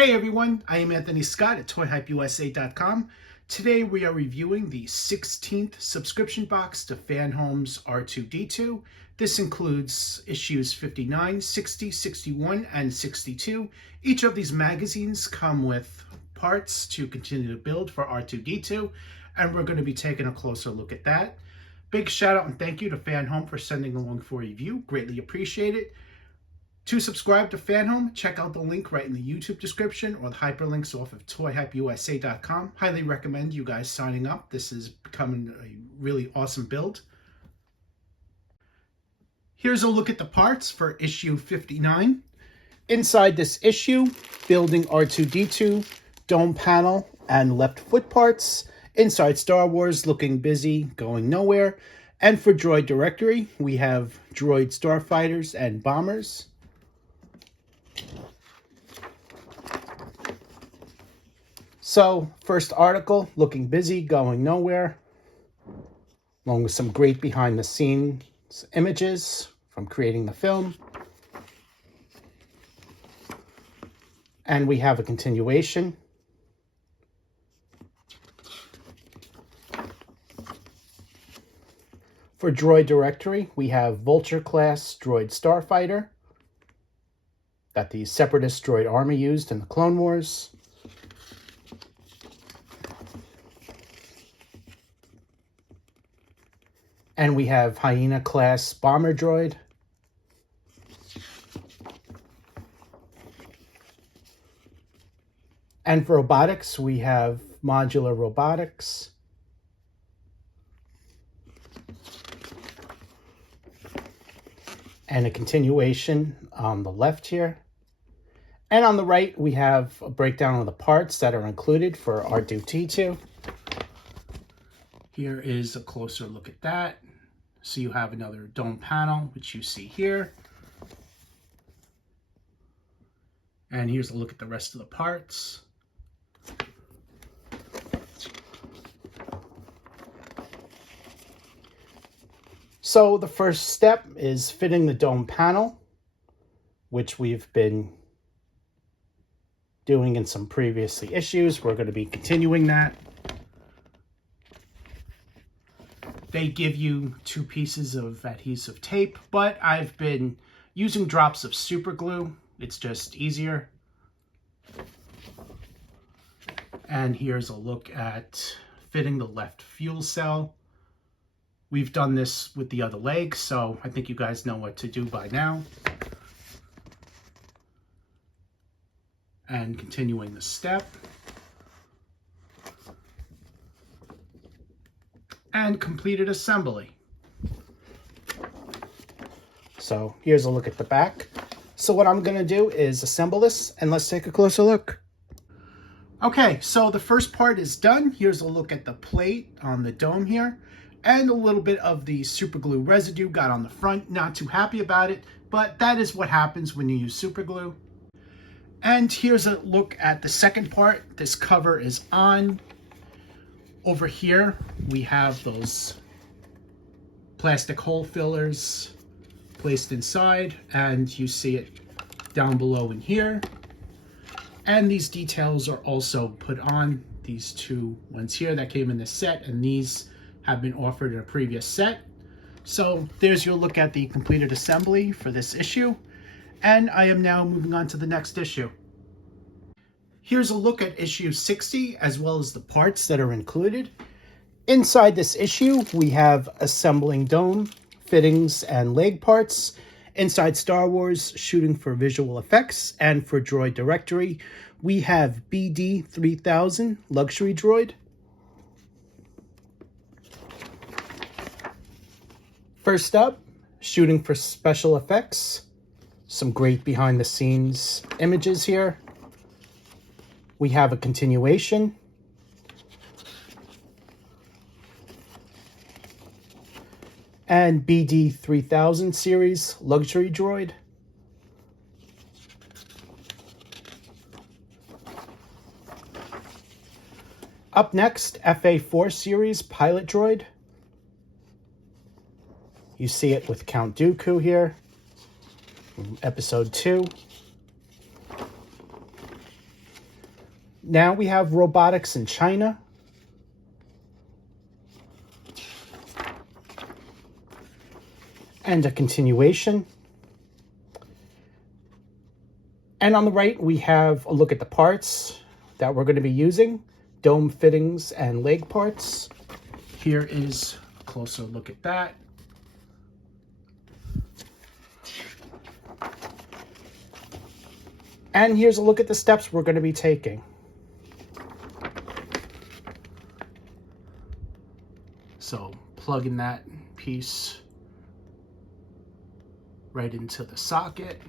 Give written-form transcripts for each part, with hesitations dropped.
Hey everyone, I am Anthony Scott at ToyHypeUSA.com. Today we are reviewing the 16th subscription box to FanHome's R2-D2. This includes issues 59, 60, 61, and 62. Each of these magazines come with parts to continue to build for R2-D2, and we're going to be taking a closer look at that. Big shout out and thank you to FanHome for sending along for a review. Greatly appreciate it. To subscribe to FanHome, check out the link right in the YouTube description or the hyperlinks off of ToyHypeUSA.com. Highly recommend you guys signing up. This is becoming a really awesome build. Here's a look at the parts for issue 59. Inside this issue, building R2-D2, dome panel, and left foot parts. Inside Star Wars, looking busy, going nowhere. And for Droid Directory, we have Droid starfighters and bombers. So, first article, looking busy, going nowhere, along with some great behind-the-scenes images from creating the film. And we have a continuation. For Droid Directory, we have Vulture-class Droid Starfighter that the Separatist droid army used in the Clone Wars. And we have Hyena-class bomber droid. And for robotics, we have modular robotics. And a continuation on the left here. And on the right, we have a breakdown of the parts that are included for R2-D2. Here is a closer look at that. So you have another dome panel, which you see here. And here's a look at the rest of the parts. So the first step is fitting the dome panel, which we've been doing in some previous issues. We're going to be continuing that. They give you 2 pieces of adhesive tape, but I've been using drops of super glue. It's just easier. And here's a look at fitting the left fuel cell. We've done this with the other leg, so I think you guys know what to do by now. And continuing the step. And completed assembly. So here's a look at the back. So what I'm going to do is assemble this, and let's take a closer look. Okay, so the first part is done. Here's a look at the plate on the dome here. And a little bit of the super glue residue got on the front. Not too happy about it, but that is what happens when you use super glue. And here's a look at the second part. This cover is on. Over here, we have those plastic hole fillers placed inside, and you see it down below in here. And these details are also put on, these 2 ones here that came in this set, and these have been offered in a previous set. So there's your look at the completed assembly for this issue, and I am now moving on to the next issue. Here's a look at issue 60, as well as the parts that are included. Inside this issue, we have assembling dome, fittings, and leg parts. Inside Star Wars, shooting for visual effects. And for Droid Directory, we have BD-3000 luxury droid. First up, shooting for special effects. Some great behind-the-scenes images here. We have a continuation. And BD-3000 series luxury droid. Up next, FA4 series pilot droid. You see it with Count Dooku here, from episode 2. Now we have robotics in China. And a continuation. And on the right, we have a look at the parts that we're going to be using, dome fittings and leg parts. Here is a closer look at that. And here's a look at the steps we're going to be taking. So plug in that piece right into the socket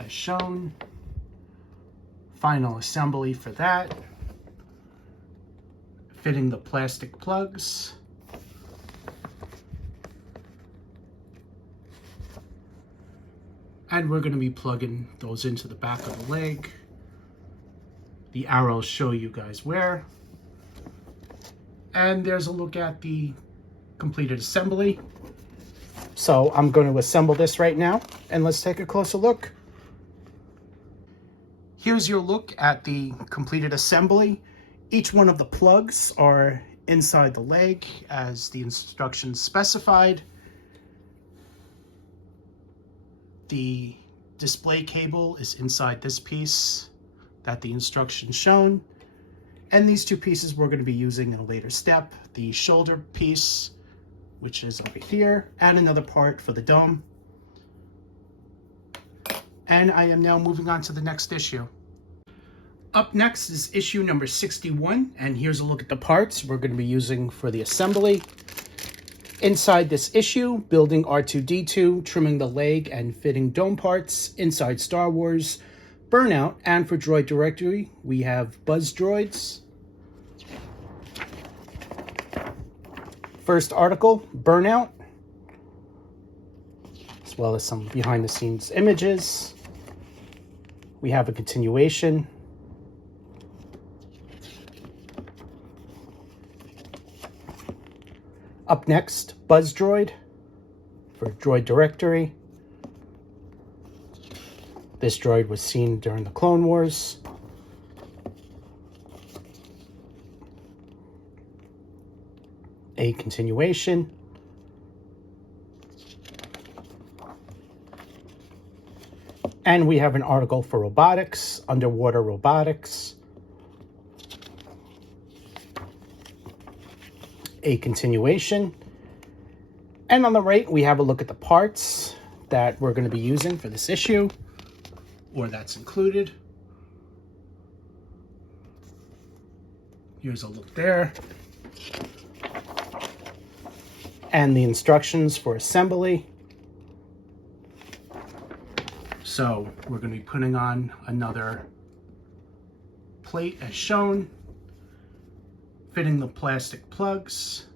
as shown. Final assembly for that. Fitting the plastic plugs. And we're going to be plugging those into the back of the leg. The arrows show you guys where. And there's a look at the completed assembly. So I'm going to assemble this right now, and let's take a closer look. Here's your look at the completed assembly. Each one of the plugs are inside the leg as the instructions specified. The display cable is inside this piece that the instructions shown. And these two pieces we're going to be using in a later step. The shoulder piece, which is over here, and another part for the dome. And I am now moving on to the next issue. Up next is issue number 61, and here's a look at the parts we're going to be using for the assembly. Inside this issue, building R2-D2, trimming the leg and fitting dome parts. Inside Star Wars, Burnout, and for Droid Directory, we have Buzz Droids. First article, Burnout, as well as some behind-the-scenes images. We have a continuation. Up next, Buzz Droid for Droid Directory. This droid was seen during the Clone Wars. A continuation. And we have an article for robotics, underwater robotics. A continuation. And on the right, we have a look at the parts that we're going to be using for this issue, or that's included. Here's a look there. And the instructions for assembly. So we're going to be putting on another plate as shown. Fitting the plastic plugs.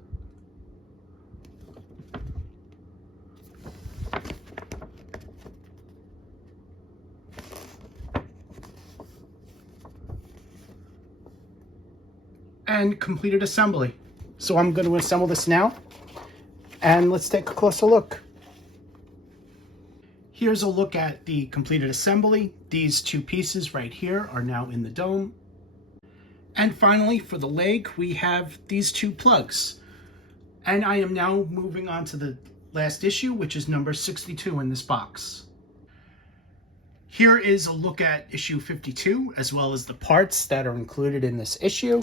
And completed assembly. So I'm going to assemble this now, and let's take a closer look. Here's a look at the completed assembly. These two pieces right here are now in the dome. And finally, for the leg, we have these two plugs. And I am now moving on to the last issue, which is number 62 in this box. Here is a look at issue 52, as well as the parts that are included in this issue.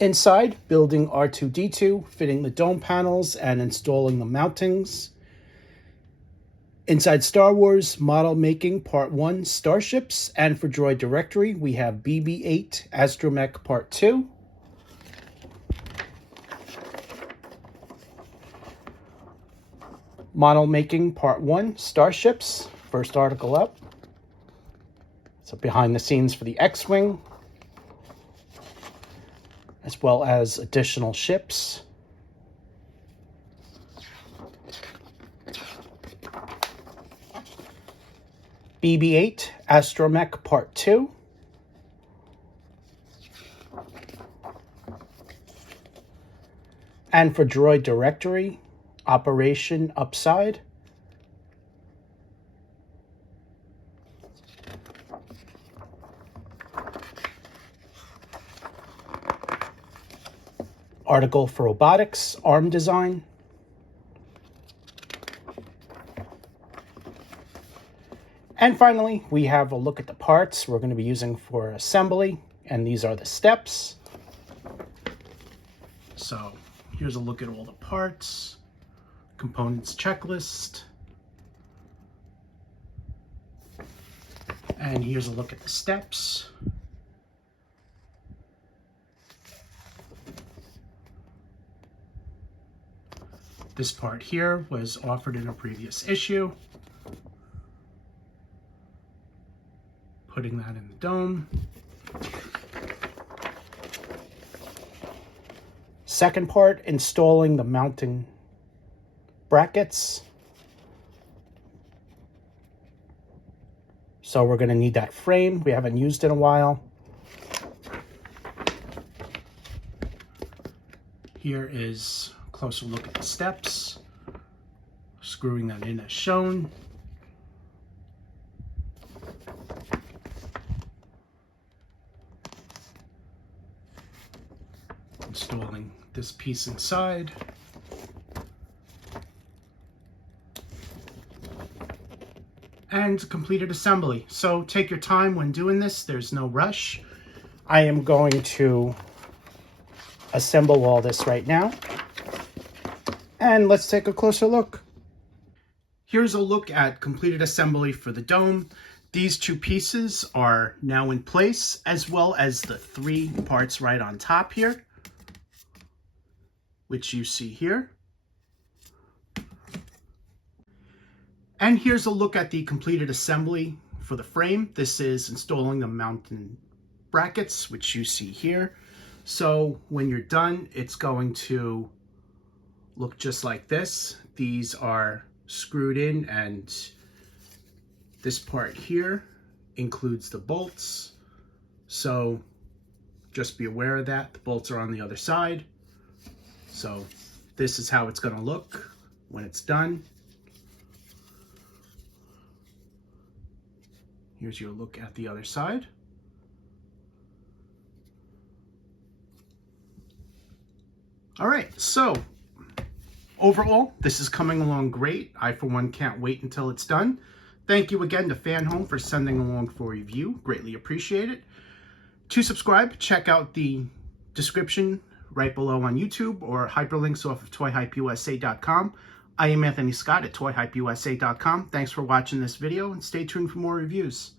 Inside, building R2-D2, fitting the dome panels and installing the mountings. Inside Star Wars, model making part 1, starships, and for Droid Directory, we have BB-8 Astromech part 2. Model making part 1, starships, first article up. So behind the scenes for the X-Wing, as well as additional ships. BB-8 Astromech Part 2. And for Droid Directory, Operation Upside. article for robotics, arm design. And finally, we have a look at the parts we're going to be using for assembly, and these are the steps. So here's a look at all the parts, components checklist, and here's a look at the steps. This part here was offered in a previous issue. Putting that in the dome. Second part, installing the mounting brackets. So we're going to need that frame. We haven't used it in a while. Here is a closer look at the steps. Screwing that in as shown. Installing this piece inside. And completed assembly. So take your time when doing this. There's no rush. I am going to assemble all this right now. And let's take a closer look. Here's a look at completed assembly for the dome. These two pieces are now in place, as well as the three parts right on top here, which you see here. And here's a look at the completed assembly for the frame. This is installing the mounting brackets, which you see here. So when you're done, it's going to look just like this. These are screwed in, and this part here includes the bolts. So just be aware of that. The bolts are on the other side. So this is how it's going to look when it's done. Here's your look at the other side. All right, so overall, this is coming along great. I, for one, can't wait until it's done. Thank you again to FanHome for sending along for review. Greatly appreciate it. To subscribe, check out the description right below on YouTube or hyperlinks off of toyhypeusa.com. I am Anthony Scott at toyhypeusa.com. Thanks for watching this video and stay tuned for more reviews.